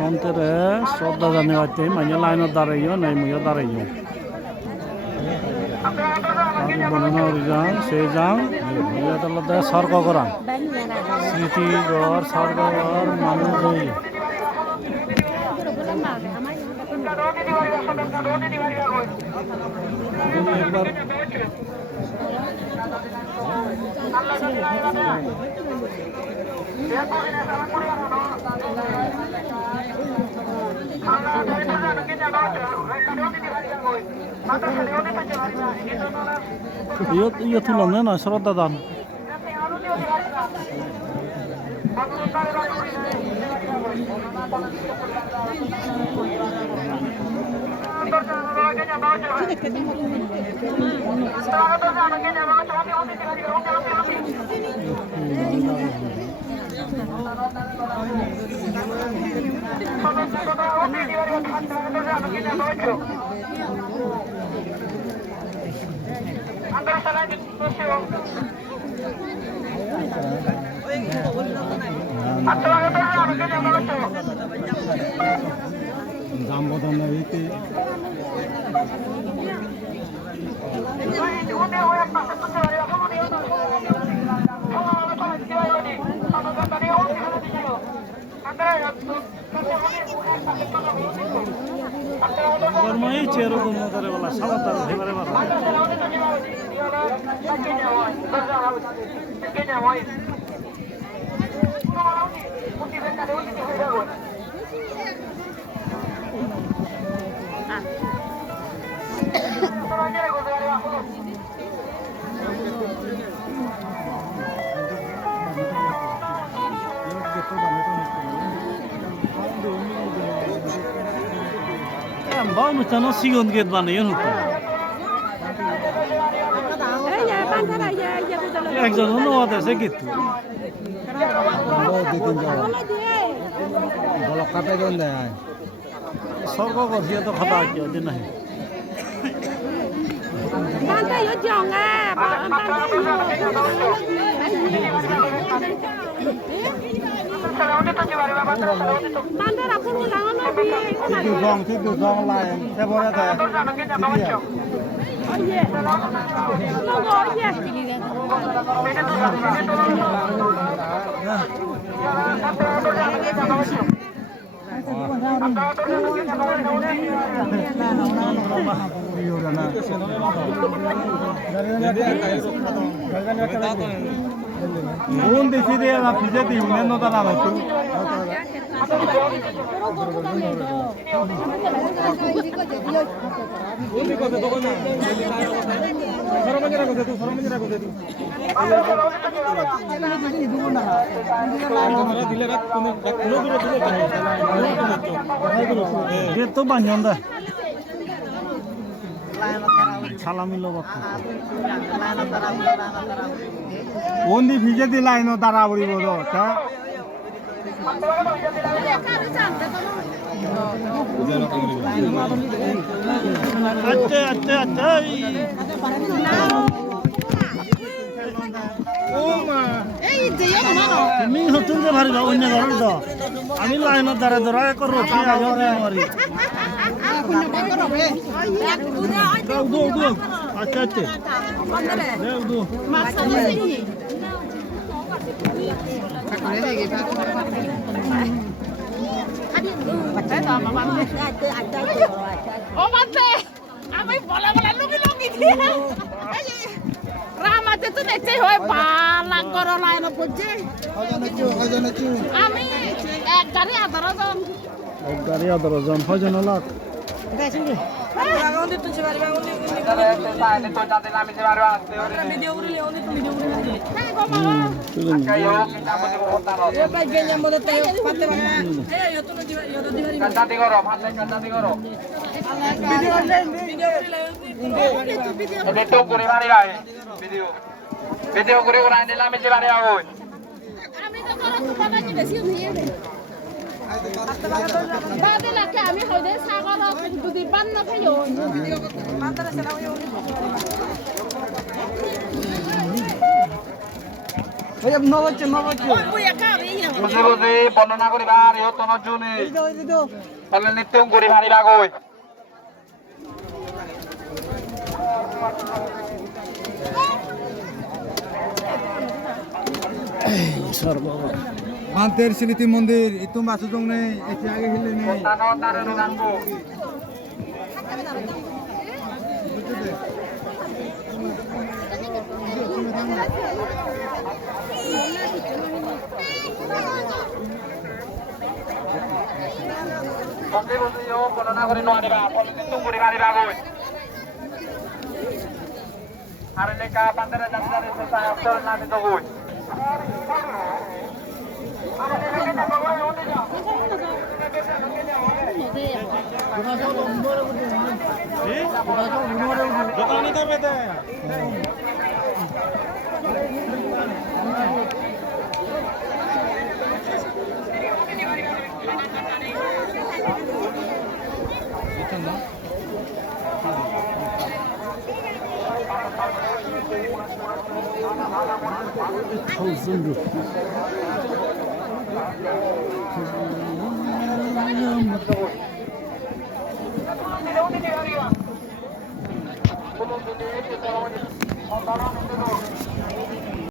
মন্ত্রে শ্রদ্ধা জানাতে মানে লাইনত দাঁড়াইও নাই মুইও দাঁড়াইও বর্ণনা অভিযান সেই যান আদালতে সর্গ করা স্মৃতিগড় সর্গগড় মানুষ একবার ইয়ে তুলন না শ্রদ্ধা দান দাম বদল না হইতে কর্মই চেরকম করে বলা সাবধান ধরে বলা অনুষ্ঠানও সিগন গেট বানিয়ে হতো একজন অনুবাদ আছে কিন্তু সর্ব করছি তো খাতা আছে নাই Un decide la figlia di un anno dalla tu. Dia tu banyak dah. Salamilo waktu. Ondi ভিজে দি লাইন তারা বড়ি বড় তা আচ্ছা আচ্ছা আচ্ছা এই যে তুমি নতুন যে ভারিবা অন্য ঘর তো আমি লাইন দ্বারা ধরা করো তুমি আগে মারি আচ্ছা আচ্ছা আমি বলা বলা লুকি লুকি রামাতে তো দেখতে হয় বালা করো লাইন পড়ছে আমি এক গাড়ি 18 জন এক গাড়ি 18 জন হয় জন লাখ ভিডিও করে ওরা নিলাম যে বাড়ি আগুন আমি তো করো তো বাবা কি বেশি হইয়ে দে বাদে লাগে আমি হইদে সাগর দুদি পান না খাইও মাত্রা সেলা হইও বুঝি বুঝি বর্ণনা করিবার ইহত নজুনি ফলে নিত্যম গড়ি ভাড়িবা গই Mantir Siliti Mondir itu masuk dong nih, itu lagi hilang nih. তানো তানো জানবো বুঝি বুঝি ও বর্ণনা করি নোয়ারিবা ফলে নিত্যম গড়ি ভাড়িবা গই আর লেখা বান্দারা জানজারে সোসাই অফসর নামে তো গই দোকানে যাবে তো $1,000.